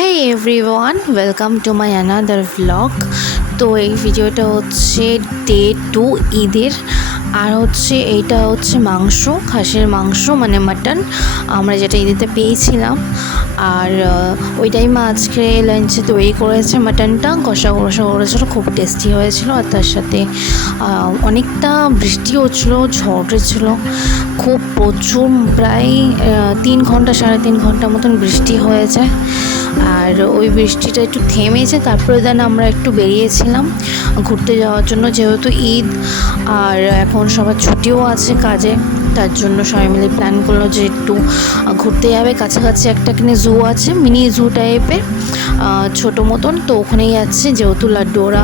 Hey everyone, welcome to my another vlog. তো এই ভিডিওটা হচ্ছে ডে 2 ঈদের। আর হচ্ছে এইটা হচ্ছে মাংস, খাসির মাংস মানে মাটন, আমরা যেটা ঈদেতে পেয়েছিলাম। আর ওইটাই মা আজকে লাঞ্চে তৈরি করেছে। মাটনটা কষা কষা করেছিল, খুব টেস্টি হয়েছিল। আর তার সাথে অনেকটা বৃষ্টি হচ্ছিলো, ঝড় হচ্ছিল, খুব প্রচুর, প্রায় 3 ঘন্টা 3.5 ঘন্টা মতন বৃষ্টি হয়েছে। আর ওই বৃষ্টিটা একটু থেমেছে, তারপরে দেন আমরা একটু বেরিয়েছিলাম ঘুরতে যাওয়ার জন্য, যেহেতু ঈদ আর এখন সবার ছুটিও আছে কাজে। তার জন্য সবাই মিলে প্ল্যান করলো যে একটু ঘুরতে যাবে। কাছাকাছি একটা এখানে জু আছে, মিনি জু টাইপের, ছোটো মতন। তো ওখানেই যাচ্ছে, যেহেতু লাড্ডু ওরা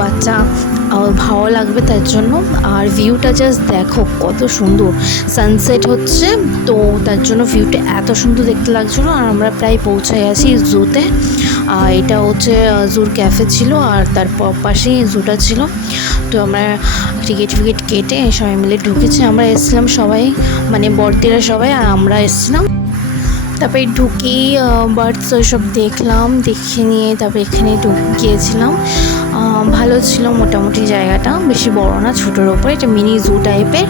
বাচ্চা ভালো লাগবে তার জন্য। আর ভিউটা জাস্ট দেখো কত সুন্দর, সানসেট হচ্ছে, তো তার জন্য ভিউটা এত সুন্দর দেখতে লাগছিলো। আর আমরা প্রায় পৌঁছায় আসি জুতে। এটা হচ্ছে জুর ক্যাফে ছিল, আর তার পাশেই জুটা ছিল। তো আমরা টিকিট কেটে সবাই মিলে ঢুকেছি। আমরা এসেছিলাম সবাই, মানে বড়দিরা সবাই, আর আমরা এসেছিলাম। তারপরে ঢুকেই বার্ডস ওইসব দেখলাম, দেখে নিয়ে তারপরে এখানে গিয়েছিলাম। ভালো ছিল মোটামুটি জায়গাটা, বেশি বড় না, ছোটোর ওপর, এটা মিনি জু টাইপের।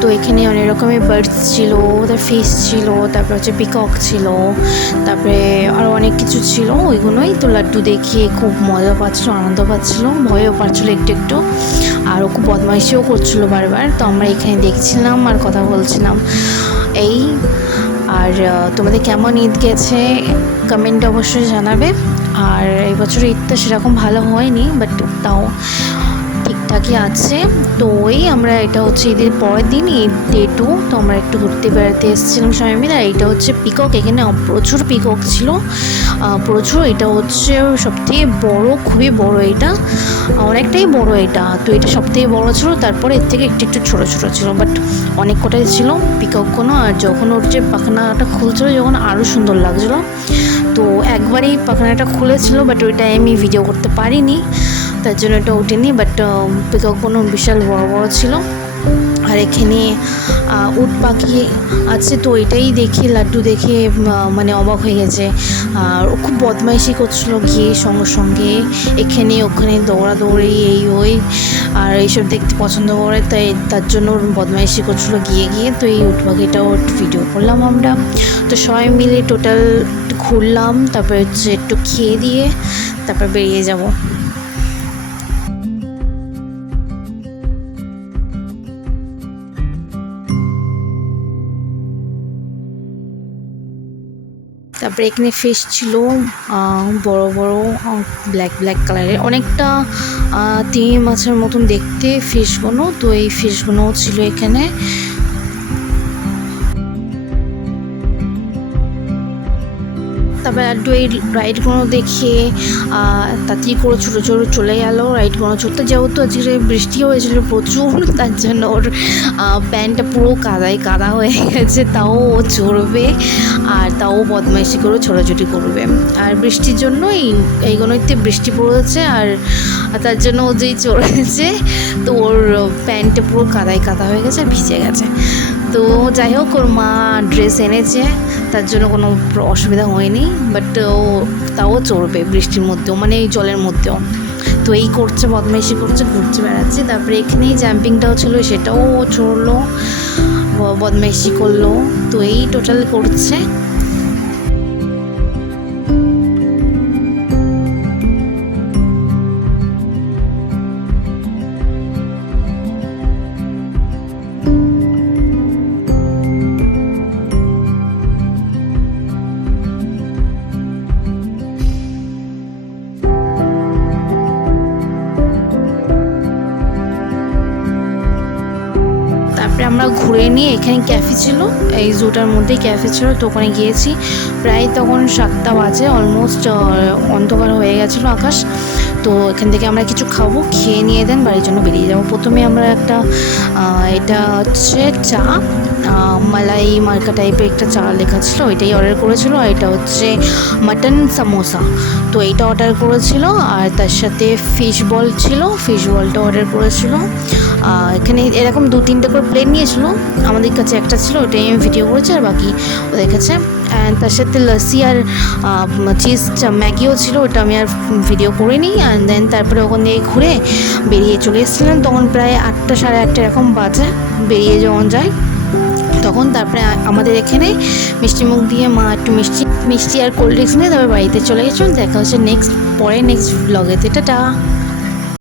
তো এখানে অনেক রকমের বার্ডস ছিল, ওদের ফিশ ছিল, তারপরে হচ্ছে পিকক ছিল, তারপরে আরও অনেক কিছু ছিল। ওইগুলোই তো লাড্ডু দেখিয়ে খুব মজা পাচ্ছিলো, আনন্দ পাচ্ছিলো, ভয়ও পাচ্ছিলো একটু একটু, আর ও খুব বদমাইশিও করছিলো বারবার। তো আমরা এখানে দেখছিলাম আর কথা বলছিলাম এই। আর তোমাদের কেমন ঈদ গেছে কমেন্টে অবশ্যই জানাবে। আর এই বছর ঈদটা সেরকম ভালো হয়নি, বাট তাও ঠিকঠাকই আছে। তো ওই আমরা, এটা হচ্ছে ঈদের পরের দিন, ঈদ ডে 2। তো আমরা একটু ঘুরতে বেড়াতে এসেছিলাম সবাই মিলে। আর এটা হচ্ছে পিকক, এখানে প্রচুর পিকক ছিল, প্রচুর। এটা হচ্ছে সবথেকে বড়, খুবই বড়, এটা অনেকটাই বড় এটা। তো এটা সবথেকে বড় ছিল, তারপরে এর থেকে একটু একটু ছোটো ছোটো ছিল, বাট অনেক কটাই ছিল পিককগুলো। আর যখন ওর যে পাখনাটা খুলছিল, যখন আরও সুন্দর লাগছিলো। তো একবারই পাখনাটা খুলেছিল, বাট ওইটাই আমি ভিডিও করতে পারিনি, তার জন্য এটা ওঠেনি। বাট পিককগুলো বিশাল বড় বড় ছিল। আর এখানে উট পাখি আছে, তো এটাই দেখে লাড্ডু দেখে মানে অবাক হয়ে গেছে। আর ও খুব বদমাইশি করছিলো গিয়ে সঙ্গে সঙ্গে এখানে ওখানে দৌড়াদৌড়ি এই ওই, আর এইসব দেখতে পছন্দ করে, তাই তার জন্য ওর বদমাইশি করছিলো গিয়ে গিয়ে। তো এই উট পাখিটাও ভিডিও করলাম আমরা। তো সবাই মিলে টোটাল ঘুরলাম, তারপরে হচ্ছে একটু খেয়ে দিয়ে তারপর বেরিয়ে যাব। তারপরে এখানে ফিশ ছিল, বড় বড় ব্ল্যাক কালারের, অনেকটা তিমি মাছের মতন দেখতে ফিশগুলো। তো এই ফিশগুলোও ছিল এখানে। তারপরে একটু এই রাইডগুলো দেখিয়ে তাড়াতাড়ি করে ছোটো ছোটো চলে গেল রাইডগুলো চড়তে। যেহেতু আজকে বৃষ্টি হয়েছিল প্রচুর, তার জন্য ওর প্যান্টটা পুরো কাদা হয়ে গেছে, তাও ও চড়বে, আর তাও বদমাইশি করে ছোটাছুটি করবে। আর বৃষ্টির জন্য এইগুলোতে বৃষ্টি পড়েছে, আর তার জন্য ও যেই চড়েছে, তো ওর প্যান্টটা পুরো কাদা হয়ে গেছে, ভিজে গেছে। তো যাই হোক, ওর মা ড্রেস এনেছে, তার জন্য কোনো অসুবিধা হয়নি। বাট ও তাও চড়বে বৃষ্টির মধ্যেও, মানে এই জলের মধ্যেও। তো এই করছে, বদমাইশি করছে, ঘুরছে বেড়াচ্ছে। তারপরে এখানেই জাম্পিংটাও ছিল, সেটাও চড়লো, বদমাইশি করলো। তো এই টোটাল করছে। তারপরে আমরা ঘুরে নিয়ে এখানে ক্যাফে ছিল, এই জুটার মধ্যেই ক্যাফে ছিল। তো ওখানে গিয়েছি, প্রায় তখন 7টা বাজে, অলমোস্ট অন্ধকার হয়ে গেছিলো আকাশ। তো এখান থেকে আমরা কিছু খাবো, খেয়ে নিয়ে দেন বাড়ির জন্য বেরিয়ে যাবো। প্রথমে আমরা একটা এটা হচ্ছে চা, মালাই মার্কা টাইপের একটা চা লেখা ছিল, ওইটাই অর্ডার করেছিল। আর এটা হচ্ছে মাটন সামোসা, তো এইটা অর্ডার করেছিল। আর তার সাথে ফিশ বল ছিল, ফিশ বলটা অর্ডার করেছিল। এখানে এরকম 2-3টে করে প্লেট নিয়েছিল, আমাদের কাছে একটা ছিল, ওটাই আমি ভিডিও করেছি, আর বাকি ওদের কাছে। অ্যান্ড তার সাথে লস্যি আর চিজ ম্যাগিও ছিল, ওটা আমি আর ভিডিও করিনি। অ্যান্ড দেন তারপরে ওখান থেকে ঘুরে বেরিয়ে চলে এসেছিলাম, তখন প্রায় 8টা সাড়ে 8টা এরকম বাজে বেরিয়ে যখন যায় তখন। তারপরে আমাদের এখানে মিষ্টি মুখ দিয়ে মা একটু মিষ্টি আর কোল্ড ড্রিঙ্কস নিয়ে তারপর বাড়িতে চলে গেছিলাম। দেখা হচ্ছে নেক্সট ব্লগেতে। টাটা।